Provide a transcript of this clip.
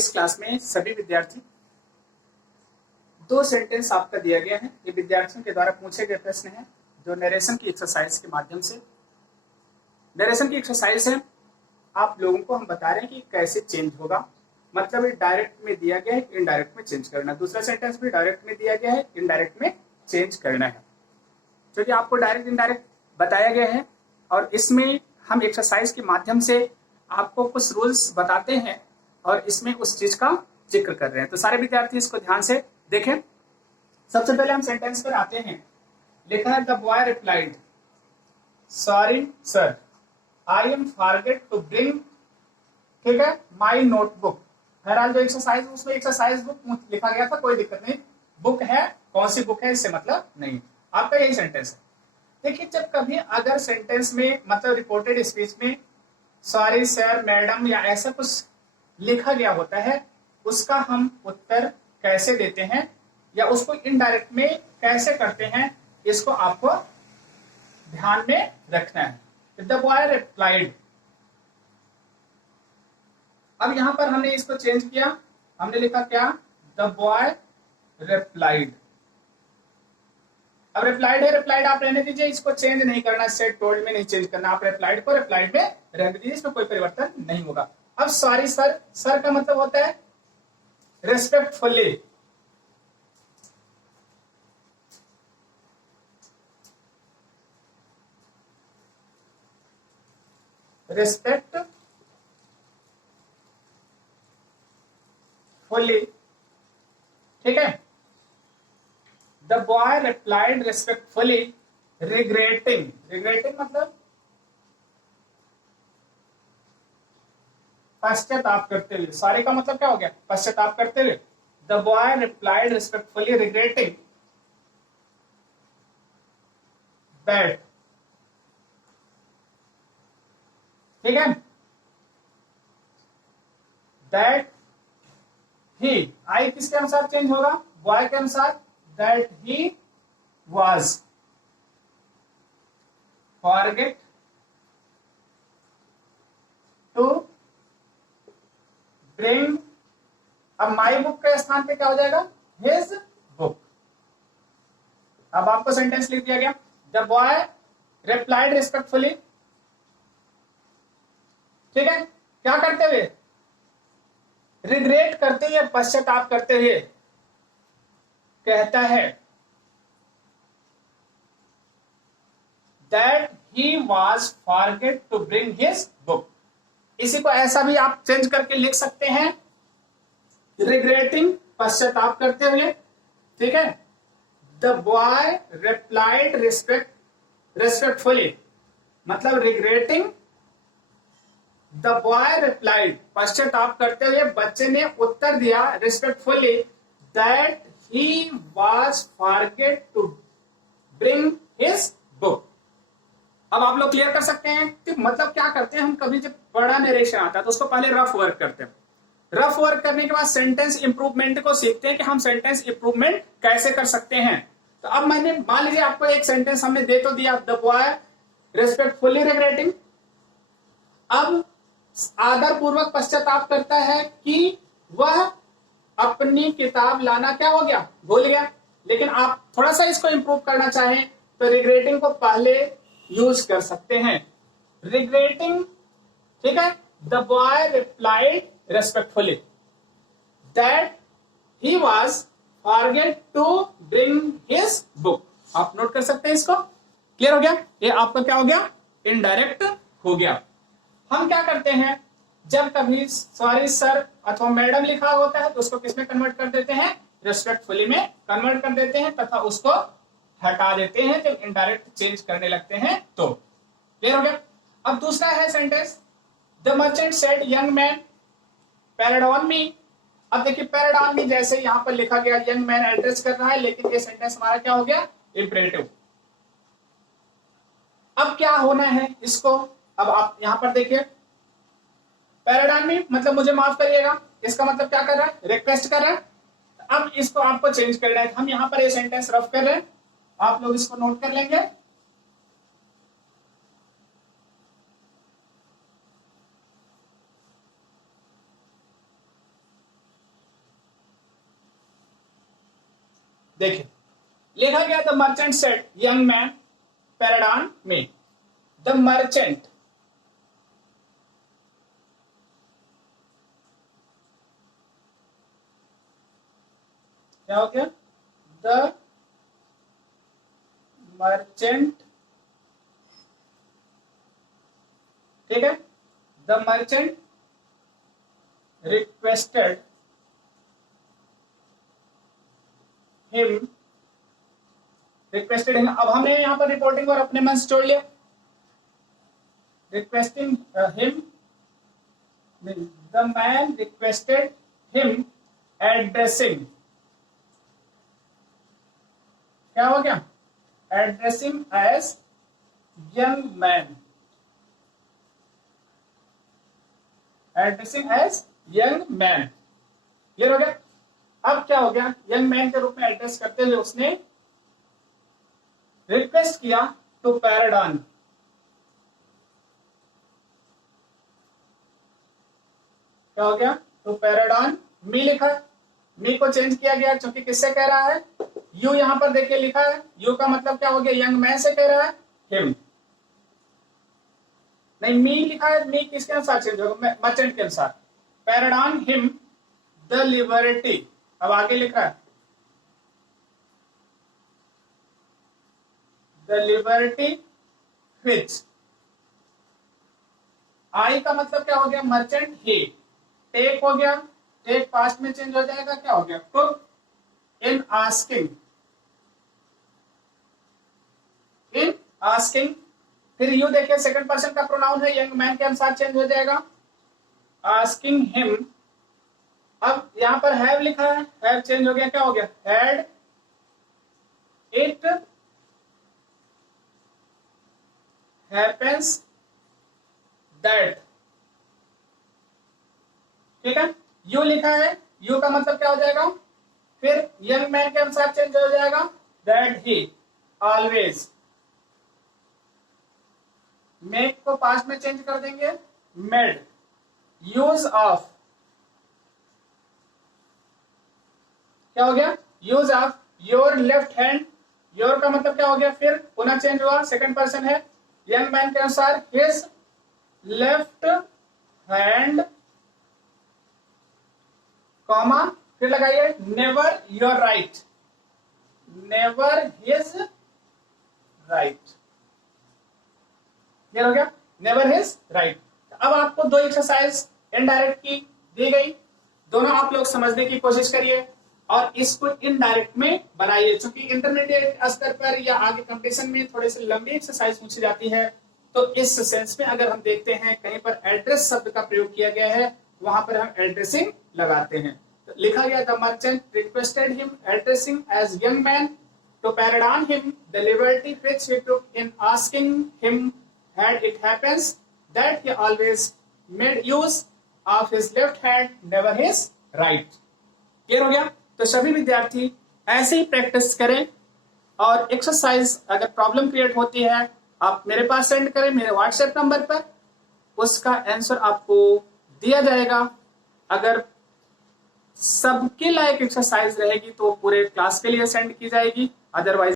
इस क्लास में सभी विद्यार्थी, दो सेंटेंस आपका दिया गया है। ये विद्यार्थियों के द्वारा पूछे गए प्रश्न हैं जो नरेशन की एक्सरसाइज के माध्यम से, नरेशन की एक्सरसाइज है, आप लोगों को हम बता रहे हैं कि कैसे चेंज होगा। मतलब ये डायरेक्ट में दिया गया है, इनडायरेक्ट में चेंज करना। दूसरा सेंटेंस भी डायरेक्ट में दिया गया है, इनडायरेक्ट में चेंज करना है। क्योंकि आपको डायरेक्ट इनडायरेक्ट बताया गया है और इसमें हम एक्सरसाइज के माध्यम से आपको कुछ रूल्स बताते हैं और इसमें उस चीज का जिक्र कर रहे हैं। तो सारे विद्यार्थी इसको ध्यान से देखें। सबसे पहले हम सेंटेंस पर आते हैं। लिखा है the boy replied, sorry sir, I am forget to bring, ठीक है, माई नोटबुक। बहरहाल जो एक्सरसाइज, उसमें एक्सरसाइज बुक लिखा गया था, कोई दिक्कत नहीं। बुक है, कौन सी बुक है इससे मतलब नहीं, आपका यही सेंटेंस है। देखिए, जब कभी अगर सेंटेंस में मतलब रिपोर्टेड स्पीच में सॉरी सर, मैडम या ऐसा कुछ लिखा गया होता है, उसका हम उत्तर कैसे देते हैं या उसको इनडायरेक्ट में कैसे करते हैं, इसको आपको ध्यान में रखना है। द बॉय रिप्लाइड, अब यहां पर हमने इसको चेंज किया, हमने लिखा क्या, द बॉय रिप्लाइड। अब रिप्लाइड है, रिप्लाइड आप रहने दीजिए, इसको चेंज नहीं करना, सेट टोल्ड में नहीं चेंज करना, आप रिप्लाइड को रिप्लाइड में रहने दीजिए, इसमें कोई परिवर्तन नहीं होगा। अब सॉरी सर, सर का मतलब होता है रेस्पेक्टफुली, रेस्पेक्टफुली, ठीक है। The boy replied respectfully, regretting, regretting मतलब पश्चाताप करते हुए। सॉरी का मतलब क्या हो गया, पश्चाताप करते हुए। The boy replied respectfully regretting that, ठीक है, दैट ही, आई किसके अनुसार चेंज होगा, बॉय के अनुसार, that he was forget to bring, अब माई बुक के स्थान पे क्या हो जाएगा, हिज बुक। अब आपको सेंटेंस लिख दिया गया, द बॉय रिप्लाइड रिस्पेक्टफुली, ठीक है, क्या करते हुए, रिग्रेट करते हुए, पश्चाताप करते हुए कहता है that he was forget to bring his book. इसी को ऐसा भी आप चेंज करके लिख सकते हैं, रिग्रेटिंग, पश्चाताप करते हुए, ठीक है। द बॉय रिप्लाइड रेस्पेक्टफुली मतलब रिग्रेटिंग, द बॉय रिप्लाइड, पश्चाताप करते हुए बच्चे ने उत्तर दिया, respectfully, that he was forget to bring his book. अब आप लोग क्लियर कर सकते हैं कि मतलब क्या करते हैं हम, कभी जब बड़ा नरेशन आता है तो उसको पहले रफ वर्क करते हैं। रफ वर्क करने के बाद सेंटेंस इंप्रूवमेंट को सीखते हैं कि हम सेंटेंस इंप्रूवमेंट कैसे कर सकते हैं। तो अब मैंने मान लीजिए आपको एक सेंटेंस हमने दे तो दिया, द बॉय रेस्पेक्टफुली रिग्रेटिंग, अब आदर पूर्वक पश्चाताप करता है कि वह अपनी किताब लाना क्या हो गया, भूल गया। लेकिन आप थोड़ा सा इसको इंप्रूव करना चाहें तो रिग्रेटिंग को पहले यूज कर सकते हैं, रिग्रेटिंग, ठीक है। The boy replied respectfully that he was forget to bring his book. आप नोट कर सकते हैं इसको, क्लियर हो गया, ये आपका क्या हो गया, इनडायरेक्ट हो गया। हम क्या करते हैं, जब कभी सॉरी सर अथवा मैडम लिखा होता है तो उसको किसमें कन्वर्ट कर देते हैं, रेस्पेक्टफुली में कन्वर्ट कर देते हैं तथा उसको हटा देते हैं जब इनडायरेक्ट चेंज करने लगते हैं तो। क्लियर हो गया। अब दूसरा है sentence, the merchant said young man parade on me. अब देखिए पैरेड ऑन मी जैसे यहां पर लिखा गया, यंग मैन एड्रेस कर रहा है, लेकिन ये सेंटेंस हमारा क्या हो गया, इंपरेटिव। अब क्या होना है इसको, अब आप यहां पर देखिए, पैरेड ऑन मी मतलब मुझे माफ करिएगा, इसका मतलब क्या कर रहा है, रिक्वेस्ट कर रहा है। अब इसको आपको चेंज करना है, हम यहां पर ये सेंटेंस रफ कर रहे हैं, आप लोग इसको नोट कर लेंगे। देखिए लिखा गया the merchant said young man pardon में। द मर्चेंट क्या हो गया? द मर्चेंट, ठीक है, द मर्चेंट रिक्वेस्टेड हिम, अब हमने यहां पर रिपोर्टिंग और अपने मन से जोड़ लिया। Requesting him, the man requested him addressing, क्या हो गया? Addressing as young man, addressing as young man. Clear हो गया? अब क्या हो गया? यंग मैन के रूप में एड्रेस करते हुए उसने रिक्वेस्ट किया टू पैराडॉन, क्या हो गया? टू पैराडॉन मी लिखा है, मी को चेंज किया गया क्योंकि किससे कह रहा है? यू यहां पर देखिए लिखा है, यू का मतलब क्या हो गया? यंग मैन से कह रहा है, हिम नहीं, मी लिखा है, मी किसके अनुसार चेंज होगा? मर्चेंट के अनुसार। पैराडॉन हिम द लिबर्टी, अब आगे लिखा है द लिबर्टी व्हिच, आई का मतलब क्या हो गया? मर्चेंट ही, टेक हो गया, टेक पास्ट में चेंज हो जाएगा, क्या हो गया? टुक इन आस्किंग, इन आस्किंग। फिर यू देखिए सेकंड पर्सन का प्रोनाउन है, यंग मैन के अनुसार चेंज हो जाएगा, आस्किंग हिम। अब यहां पर हैव लिखा है, हैव चेंज हो गया, क्या हो गया? हैड इट हैपेंस दैट, ठीक है। यू लिखा है, यू का मतलब क्या हो जाएगा? फिर यंग मैन के अनुसार चेंज हो जाएगा, दैट ही ऑलवेज। मेक को पास्ट में चेंज कर देंगे, मेड। यूज ऑफ, क्या हो गया? Use of your left hand, your का मतलब क्या हो गया? फिर पुनः चेंज हुआ, सेकंड पर्सन है, यंग मैन के अनुसार हिज लेफ्ट हैंड, कॉमा, फिर लगाइए never your right, never his right. Clear हो गया? Never his right. अब आपको दो एक्सरसाइज इनडायरेक्ट की दी गई, दोनों आप लोग समझने की कोशिश करिए और इसको इनडायरेक्ट में बनाइए। क्योंकि इंटरमीडिएट स्तर पर या आगे कंपटीशन में थोड़ी सी लंबी एक्सरसाइज पूछी जाती है, तो इस सेंस में अगर हम देखते हैं कहीं पर एड्रेस शब्द का प्रयोग किया गया है, वहां पर हम एड्रेसिंग लगाते हैं। तो लिखा गया the merchant requested him addressing as young man to pardon him the liberty which he took in asking him had it happens that he always made use of his left hand, never his right. Clear हो गया? तो सभी विद्यार्थी ऐसे ही practice करें और exercise अगर problem create होती है आप मेरे पास सेंड करें मेरे व्हाट्सएप नंबर पर, उसका आंसर आपको दिया जाएगा। अगर सबके लायक एक्सरसाइज रहेगी तो पूरे क्लास के लिए सेंड की जाएगी, अदरवाइज